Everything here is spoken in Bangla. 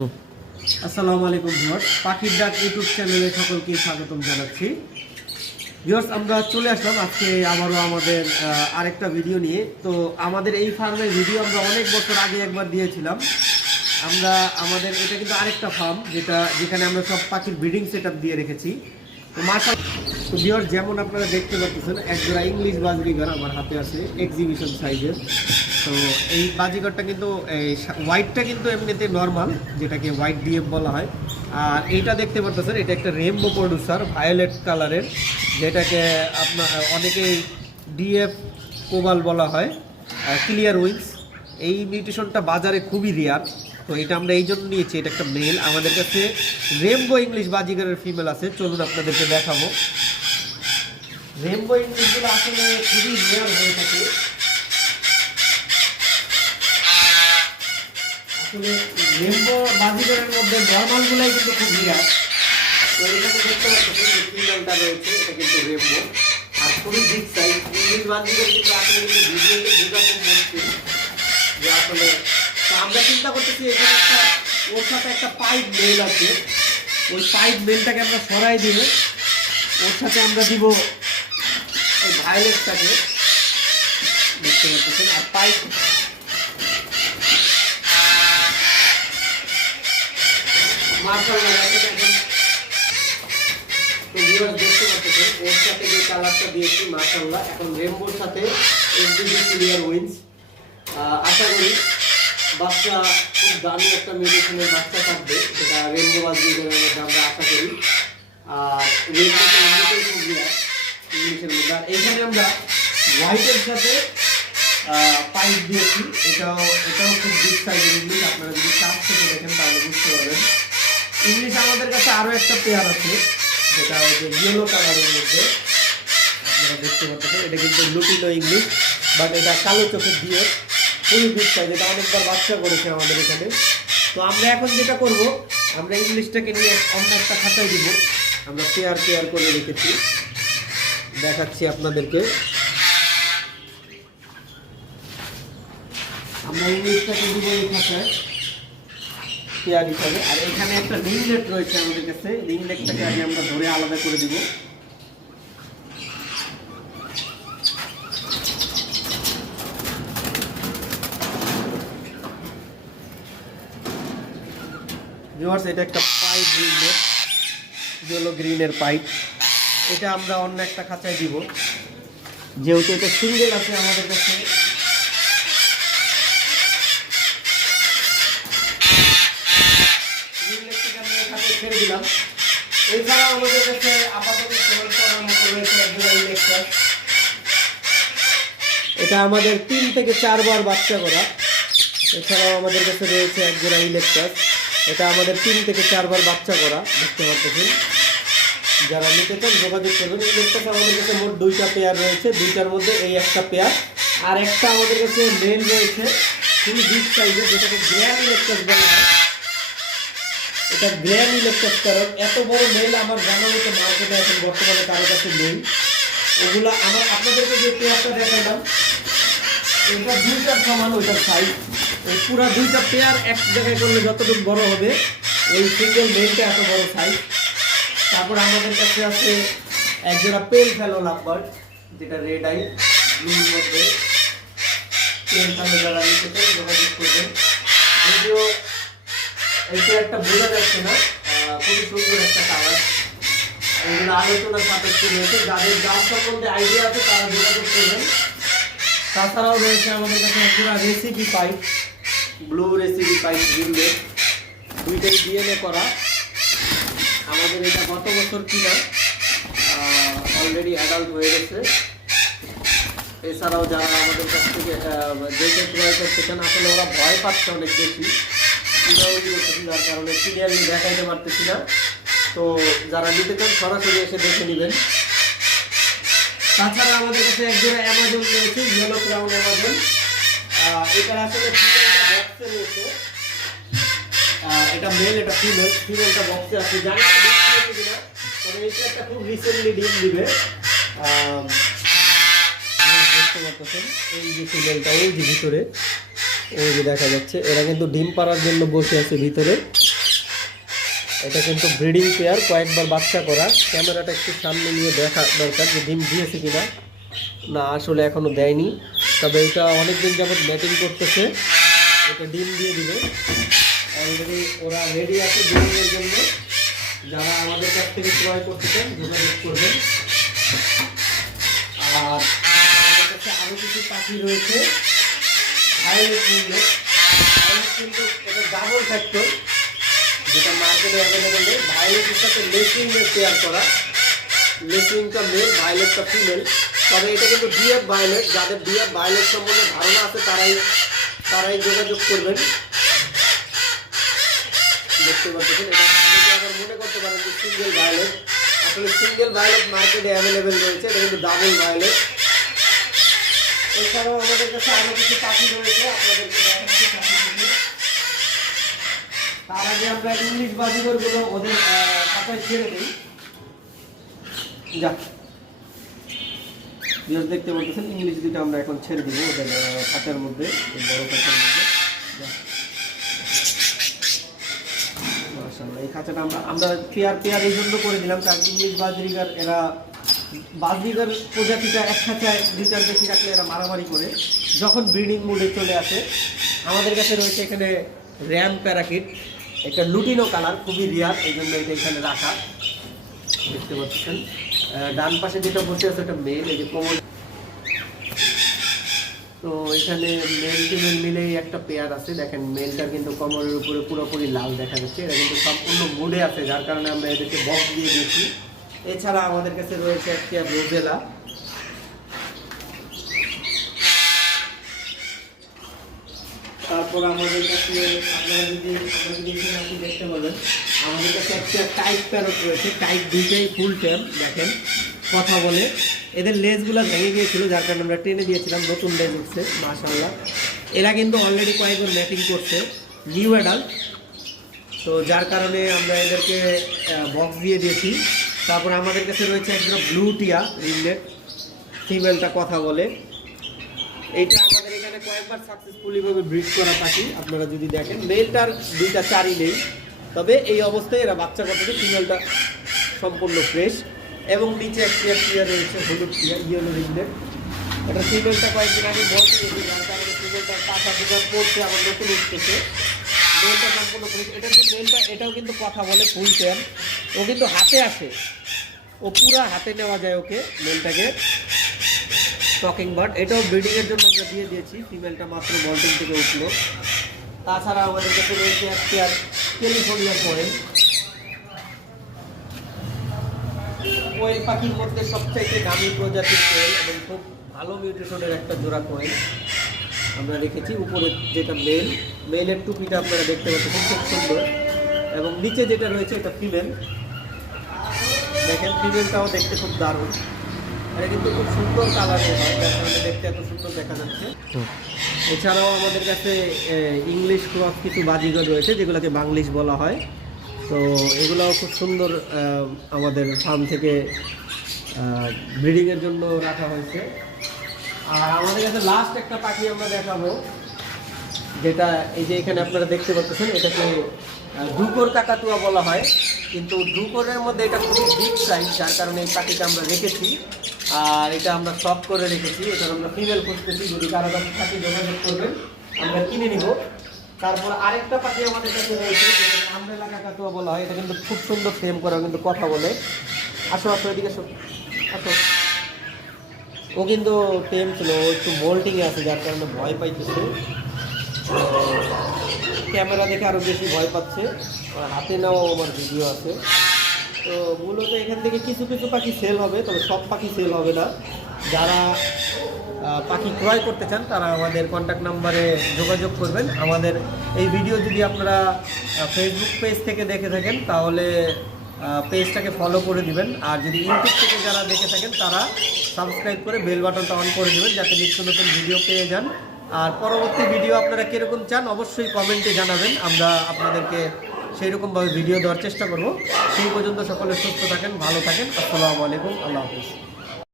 আসসালামু আলাইকুম ভিউয়ার্স, পাখির ডাক ইউটিউব চ্যানেলে সকলকে স্বাগতম জানাচ্ছি। ভিউয়ার্স, আমরা চলে আসলাম আজকে আবারও আমাদের আরেকটা ভিডিও নিয়ে। তো আমাদের এই ফার্মের ভিডিও আমরা অনেক বছর আগে একবার দিয়েছিলাম। আমাদের এটা কিন্তু আরেকটা ফার্ম, যেখানে আমরা সব পাখির ব্রিডিং সেটআপ দিয়ে রেখেছি। তো তো ভিউয়ার্স, যেমন আপনারা দেখতে পাচ্ছেন, একজোড়া ইংলিশ বাজরিগার আমার হাতে আছে এক্সিবিশন সাইজের। তো এই বাজিগরটা কিন্তু হোয়াইটটা কিন্তু এমনিতে নর্মাল, যেটাকে হোয়াইট ডিএফ বলা হয়। আর এইটা দেখতে পাচ্ছেন, এটা একটা রেইনবো প্রডিউসার ভায়োলেট কালারের, যেটাকে আপনার অনেকেই ডিএফ কোবাল বলা হয়, ক্লিয়ার উইংস। এই মিউটেশনটা বাজারে খুবই রেয়ার। তো এটা আমরা এই জন্য নিয়েছি, এটা একটা মেল। আমাদের কাছে রেইনবো ইংলিশ বাজিগরের ফিমেল আছে, চলুন আপনাদেরকে দেখাবো। রেইনবো ইংলিশগুলো আসলে খুবই রেয়ার হয়ে থাকে। আসলে রেইনবো বাজিগরের মধ্যে নর্মালগুলাই কিন্তু খুব রেয়ার। তো এখানে দেখতে পাচ্ছেন যে ফিমেলটা রয়েছে, এটা কিন্তু রেইনবো আর খুবই বিগ সাইজ। ইংলিশ বাজিগর কিন্তু আসলে কিন্তু ভিডিওতে বোঝা খুব মুশকিল যে আসলে। তো আমরা চিন্তা করতেছি এখানে ওর সাথে একটা পাইপ মেল আছে, ওই পাইপ মেলটাকে আমরা সরাই দিব, ওর সাথে আমরা দিব ওই ভায়োলেটটাকে, দেখতে পাচ্ছেন। আর পাইপ দেখতে পাচ্ছেন, ওর সাথে যে কালারটা দিয়েছি মাশাআল্লাহ। এখন রেইনবোর সাথে এসডিজি ক্লিয়ার উইংস। আশা করি বাচ্চা খুব দামি একটা মেডিসিনের বাচ্চা থাকবে, যেটা রেইনবো বাজিগরের মধ্যে আমরা আশা করি। আর রেইনবোতে এমনিতেই খুব রেয়ার ইংলিশের মধ্যে। আর এইখানে আমরা হোয়াইটের সাথে পাইপ দিয়েছি, এটাও খুব বিগ সাইজের ইংলিশ। আপনারা যদি কাছ থেকে দেখেন তাহলে বুঝতে পারবেন। ইংলিশ আমাদের কাছে আরও একটা পেয়ার আছে, যেটা ওই যে ইয়েলো কালারের মধ্যে আপনারা দেখতে পাচ্ছেন। এটা কিন্তু লুটিনো ইংলিশ, বাট এটা কালো চোখের দিয়ে খুবই বিগ সাইজ। এটা অনেকবার বাচ্চা করেছে আমাদের এখানে। তো আমরা এখন যেটা করব, আমরা ইংলিশটাকে নিয়ে অন্য একটা খাতায় দিব। আমরা পেয়ার করে রেখেছি, দেখাচ্ছি আপনাদেরকে। আমরা ইংলিশটাকে দিব এই খাতায় পেয়ার হিসাবে। আর এখানে একটা রিংলেট রয়েছে আমাদের কাছে, রিংলেটটাকে আগে আমরা ধরে আলাদা করে দিব। ভিউয়ার্স, এটা একটা পাইপ রিংলেট, ইয়েলো গ্রিনের পাইপ। এটা আমরা অন্য একটা খাঁচায় দিব, যেহেতু এটা সিঙ্গেল আছে আমাদের কাছে। ছেড়ে দিলাম। এছাড়াও আমাদের কাছে আপাতত সেল করার মতো রয়েছে একজোড়া ইলেকট্রাস। এটা আমাদের 3 থেকে 4 বার বাচ্চা করা। এছাড়াও আমাদের কাছে রয়েছে একজোড়া ইলেকট্রাস, এটা আমাদের 3 থেকে 4 বার বাচ্চা করা, দেখতে পাচ্ছেন। যারা নিতে চান যোগাযোগ করবেন। ইলেকট্রাস আমাদের কাছে মোট 2টা পেয়ার রয়েছে, 2টার মধ্যে এই একটা পেয়ার। আর একটা আমাদের কাছে মেল রয়েছে খুবই বিগ সাইজের, যেটাকে গ্র্যান্ড ইলেকট্রাস বলা হয়। এটা গ্র্যান্ড ইলেকট্রাস, কারণ এত বড় মেল আমার জানা মতো মার্কেটে এখন বর্তমানে কারো কাছে নেই। ওগুলা আপনাদেরকে যে পেয়ারটা দেখালাম, এটা 2টার সমান, ওইটার সাইজ। ওই পুরো 2টা পেয়ার এক জায়গায় করলে যতটুকু বড় হবে, ওই সিঙ্গেল মেলটা এত বড় সাইজ। তারপর আমাদের কাছে আছে একজোড়া পেল ফেলো লাভবার্ড, যেটা রেড আই ব্লুর মধ্যে। পেল ফেলো যারা নিতে চান যোগাযোগ করবেন। যদিও এইটা একটা বোঝা যাচ্ছে না, খুবই সুন্দর একটা কালার। এগুলো আলোচনার সাপেক্ষে রয়েছে, যাদের দাম সম্বন্ধে আইডিয়া আছে তারা যোগাযোগ করবেন। তাছাড়াও রয়েছে আমাদের কাছে একটা recipe pipe, blue recipe pipe ringlet, 2টাই ডিএনএ করা। আমাদের এটা গত বছর কিনা, অলরেডি অ্যাডাল্ট হয়ে গেছে। এছাড়াও যারা আমাদের কাছ থেকে যেটা ক্রয় করতে চান, আসলে ওরা ভয় পাচ্ছে অনেক বেশি, যার কারণে ক্লিয়ারলি দেখাইতে পারতেছি না। তো যারা নিতে চান সরাসরি এসে দেখে নেবেন। তাছাড়া আমাদের কাছে একজোড়া অ্যামাজন রয়েছে, ইয়েলো ক্রাউন অ্যামাজন। এটা আসলে বক্সে রয়েছে, এটা মেল, এটা ফিমেলটা বক্সে আছে। জানি না কিনা, তবে এটা একটা খুব রিসেন্টলি ডিম দিবে। দেখতে পাচ্ছেন এই যে ফিমেলটা, ওই যে ভিতরে, ওই যে দেখা যাচ্ছে, এরা কিন্তু ডিম পাড়ার জন্য বসে আছে ভিতরে। এটা কিন্তু ব্রিডিং পেয়ার, কয়েকবার বাচ্চা করা। ক্যামেরাটা একটু সামনে নিয়ে দেখা দরকার যে ডিম দিয়েছে কিনা। না, আসলে এখনো দেয়নি, তবে এটা অনেকদিন যাবত ম্যাটিং করতেছে, এটা ডিম দিয়ে দিবে। অলরেডি ওরা রেডি আছে ডিমের জন্য। যারা আমাদের কাছ থেকে ক্রয় করতে চান যোগাযোগ করবেন। আর আমাদের কাছে আরও কিছু পাখি রয়েছে। ভায়োলেট কিন্তু এটা ডাবল ফ্যাক্টর, যেটা মার্কেটে অ্যাভেলেবেল নেই। ভায়োলেটের সাথে লেসিংয়ের পেয়ার করা, লেসিংটা মেল, ভায়োলেটটা ফিমেল। তবে এটা কিন্তু ডিএফ ভায়োলেট। যাদের ডিএফ ভায়োলেট সম্বন্ধে ধারণা আছে তারাই যোগাযোগ করবেন। দেখতে পাচ্ছেন, এটা অনেকে আবার মনে করতে পারেন যে সিঙ্গেল ভায়োলেট। আসলে সিঙ্গেল ভায়োলেট মার্কেটে অ্যাভেলেবেল রয়েছে, এটা কিন্তু ডাবল ভায়োলেট। এছাড়াও আমাদের কাছে আরও কিছু পাখি রয়েছে, আপনাদেরকে দেখাচ্ছি পাখিগুলো। তার আগে আমরা ইংলিশ বাজিগরগুলো ওদের খাতায় ছেড়ে দিই। যাক, দেখতে বলতেছেন ইংলিশ দুটো আমরা এখন ছেড়ে দিব ওদের খাতার মধ্যে, বড় খাতার মধ্যে। মাশাআল্লাহ, এই খাঁচাটা আমরা পেয়ার এই জন্য করে দিলাম, কারণ ইংলিশ বাজরিগার এরা বাজরিগার প্রজাতিটা এক খাঁচায় দুইটার বেশি রাখলে এরা মারামারি করে যখন ব্রিডিং মুডে চলে আসে। আমাদের কাছে রয়েছে এখানে র্যাম প্যারাকিট, একটা লুটিনো কালার, খুবই রিয়ার, এই জন্য এটা এখানে রাখা। দেখতে পাচ্ছেন ডান পাশে যেটা বসে আছে এটা মেল, এই যে কোমল। তো এখানে মেল ফিমেল মিলেই একটা পেয়ার আছে। দেখেন মেলটার কিন্তু কোমরের উপরে পুরোপুরি লাল দেখা যাচ্ছে, এরা কিন্তু সম্পূর্ণ মুডে আছে, যার কারণে আমরা এদেরকে বক্স দিয়ে দিয়েছি। এছাড়া আমাদের কাছে রয়েছে একটা রোজেলা। তারপর আমাদের কাছে আপনারা যদি এখানে দেখতে পাবেন, আমাদের কাছে একটা টাইপ প্যারট রয়েছে। টাইপ দুইটাই ফুল ট্যাম, দেখেন কথা বলে। এদের লেজগুলো ভেঙে গিয়েছিল, যার কারণে আমরা টেনে দিয়েছিলাম, নতুন লেজ উঠছে মাশাআল্লাহ। এরা কিন্তু অলরেডি কয়েকবার ম্যাটিং করছে, নিউ অ্যাডাল্ট, তো যার কারণে আমরা এদেরকে বক্স দিয়ে দিয়েছি। তারপর আমাদের কাছে রয়েছে একদম ব্লু টিয়া রিংনেট, ফিমেলটা কথা বলে। এইটা আমাদের এখানে কয়েকবার সাকসেসফুলি ভাবে ব্রিড করা পাখি। আপনারা যদি দেখেন মেলটার দুইটা চারি নেই, তবে এই অবস্থায় এরা বাচ্চা করতেছে। ফিমেলটা সম্পূর্ণ ফ্রেশ, এবং নিচে একটা টিয়া রয়েছে হলুদ টিয়া, ইয়েলো রিংনেট। এটা ফিমেলটা কয়েকদিন আগে বলতে গেছে, যার কারণে ফিমেলটার পাখা দুটা পড়ছে, আবার নতুন উঠতেছে। মেলটা সম্পূর্ণ ফ্রেশ। এটা যে মেলটা, এটাও কিন্তু কথা বলে, ফুল ট্যাম। ও কিন্তু হাতে আসে, ও পুরা হাতে নেওয়া যায় ওকে, মেলটাকে। টকিং বার্ড, এটাও ব্রিডিংয়ের জন্য আমরা দিয়ে দিয়েছি। ফিমেলটা মাত্র বল্টিং থেকে উঠলো। তাছাড়া আমাদের কাছে রয়েছে একটা ক্যালিফোর্নিয়া কোয়েল। কোয়েল পাখির মধ্যে সবচাইতে দামি প্রজাতির কোয়েল, এবং খুব ভালো মিউটেশনের একটা জোড়া কোয়েল আমরা রেখেছি। উপরে যেটা মেলের টুপিটা আপনারা দেখতে পাচ্ছেন, খুব সুন্দর। এবং নিচে যেটা রয়েছে এটা ফিমেল, দেখেন ফিমেলটাও দেখতে খুব দারুণ। এটা কিন্তু খুব সুন্দর কালারের হয়, যার কারণে দেখতে এত সুন্দর দেখা যাচ্ছে। এছাড়াও আমাদের কাছে ইংলিশ ক্রস কিছু বাজিগর রয়েছে, যেগুলোকে বাংলিশ বলা হয়। তো এগুলোও খুব সুন্দর আমাদের ফার্ম থেকে ব্রিডিংয়ের জন্য রাখা হয়েছে। আর আমাদের কাছে লাস্ট একটা পাখি আমরা দেখাবো, যেটা এই যে এখানে আপনারা দেখতে পাচ্ছেন, এটাকে ডুকর কাকাতুয়া বলা হয়, কিন্তু ডুকরের মধ্যে এটা খুবই বিগ সাইজ, যার কারণে এই পাখিটা আমরা রেখেছি। আর এটা আমরা শখ করে রেখেছি, এটা আমরা ফিমেল খুঁজতেছি, যদি কারো কাছে পাখি যোগাযোগ করবেন আমরা কিনে নিব। তারপর আরেকটা পাখি আমাদের কাছে রয়েছে, যেটা আমরেলা কাকাতুয়া বলা হয়। এটা কিন্তু খুব সুন্দর ফ্রেম করা, কিন্তু কথা বলে। আসো এদিকে আসো। ও কিন্তু টেম ছিল, ও একটু মোল্টিংয়ে আছে, যার কারণে ভয় পাইতেছে। ক্যামেরা দেখে আরও বেশি ভয় পাচ্ছে। হাতে নেওয়া আমার ভিডিও আছে। তো মূলত এখান থেকে কিছু কিছু পাখি সেল হবে, তবে সব পাখি সেল হবে না। যারা পাখি ক্রয় করতে চান তারা আমাদের কন্ট্যাক্ট নাম্বারে যোগাযোগ করবেন। আমাদের এই ভিডিও যদি আপনারা ফেসবুক পেজ থেকে দেখে থাকেন তাহলে পেজটাকে ফলো করে দিবেন, আর যদি ইউটিউব থেকে যারা দেখে থাকেন তারা সাবস্ক্রাইব করে বেল বাটনটা অন করে দেবেন, যাতে নিত্য নতুন ভিডিও পেয়ে যান। আর পরবর্তী ভিডিও আপনারা কীরকম চান অবশ্যই কমেন্টে জানাবেন, আমরা আপনাদেরকে সেই রকমভাবে ভিডিও দেওয়ার চেষ্টা করব। সেই পর্যন্ত সকলে সুস্থ থাকেন, ভালো থাকেন। আসসালামু আলাইকুম, আল্লাহ হাফিজ।